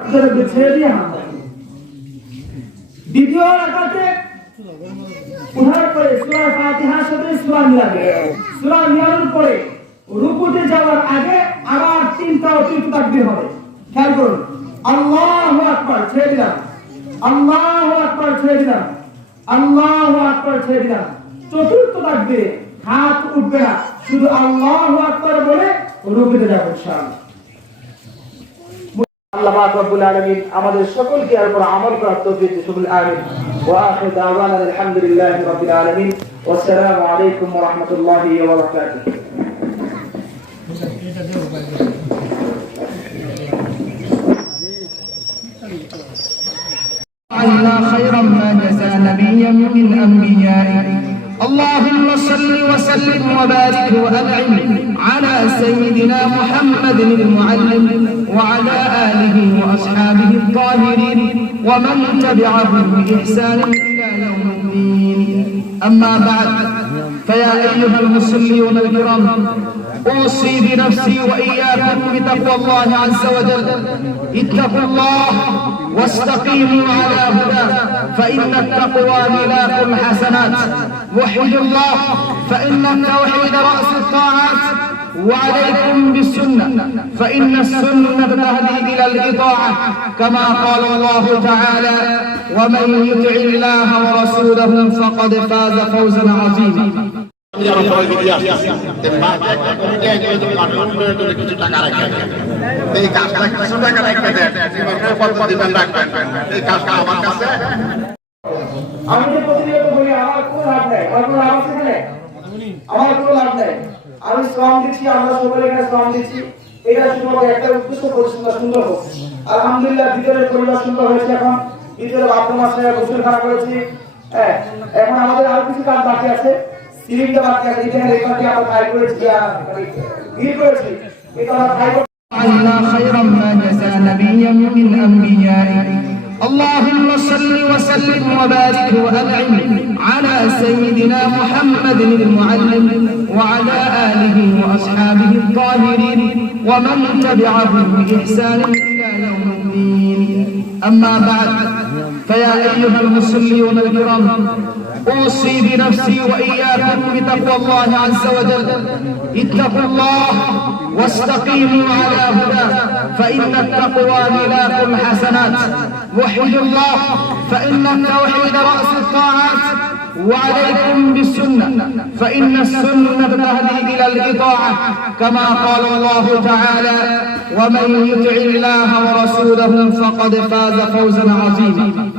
রাকাতে যাওয়ার আগে আবার তিনটা অতিরিক্ত হবে। খেয়াল করুন। ছেড়ে দিলাম। আল্লাহু আকবার, ছেড়ে দিলাম। ছেড়ে দিলাম। চতুর্থ তাকবীরে, হাত উঠবে না। শুধু আল্লাহু আকবার বলে রুকুতে যাব ইনশাআল্লাহ। আল্লাহ পাক রব্বুল আলামিন আমাদের সকলকে এর উপর আমল করার তৌফিক দিন সকল আমিন ওয়া আখির দাওয়ানা আলহামদুলিল্লাহি রাব্বিল আলামিন ওয়াসসালামু আলাইকুম ওয়া রাহমাতুল্লাহি ওয়া বারাকাতুহু عنا خيرا ما جزى نبيا من أنبيائه اللهم صل وسلم وبارك وأنعم على سيدنا محمد المعلم وعلى آله وأصحابه الطاهرين ومن تبعهم بإحسان إلى يوم الدين. أما بعد فيا أيها المصلون الكرام أوصي بنفسي وإياكم بتقوى الله عز وجل. اتقوا الله واستقيموا على هداه فإن التقوى ملاك الحسنات. وحدوا الله فإن التوحيد رأس الطاعات. وعليكم بالسنة فإن السنة تهدي إلى الإطاعة كما قال الله تعالى ومن يطع الله ورسوله فقد فاز فوزا عظيما যেন সবাই বেরিয়ে আসছে কমিটি একজন কন্ট্রিবিউটরের জন্য কিছু টাকা রাখেন এই কাজটা কিছু টাকা রাখবেন পর দিবেন রাখবেন এই কাজটা আমার কাছে আমি যে প্রতিনিয়ত বলি আমার কোনো লাভ নেই আমার কোনো লাভ আছে এখানে আমার কোনো লাভ নাই। আমি শ্রম দিচ্ছি, আমরা সকলে এখানে শ্রম দিচ্ছি। এটা শুধুমাত্র একটা উদ্দেশ্য পরিষেবা সুন্দর হোক। আলহামদুলিল্লাহ বিদ্যালয়ের পরিবার সুন্দর হয়েছে এখন। ভিতরে বাথরুম আছে গোসল খারাপ করেছি। হ্যাঁ এখন আমাদের আরও কিছু কাজ বাকি আছে। সিলিংটা বাকি আছে, এখানে রেকর্ডটি আমরা ফাইল করেছি। হ্যাঁ, ভিড় করেছি। এটা আমরা ফাইল আল্লাহ খায়রাম মা জাযা নাবিয়্যাম মিন আম্বিয়াই اللهم صل وسلم وبارك وأنعم على سيدنا محمد المعلم وعلى آله وأصحابه الطاهرين ومن تبعهم بإحسان إلى يوم الدين. أما بعد فيا أيها المصلون الكرام أوصي بنفسي وإياكم بتقوى الله عز وجل. اتقوا الله واستقيموا على هداه. فإن التقوى ملاك الحسنات وحدوا الله فإن التوحيد رأس الطاعات. وعليكم بالسنة. فإن السنة تهدي إلى الإطاعة كما قال الله تعالى ومن يطع الله ورسوله فقد فاز فوزا عظيما.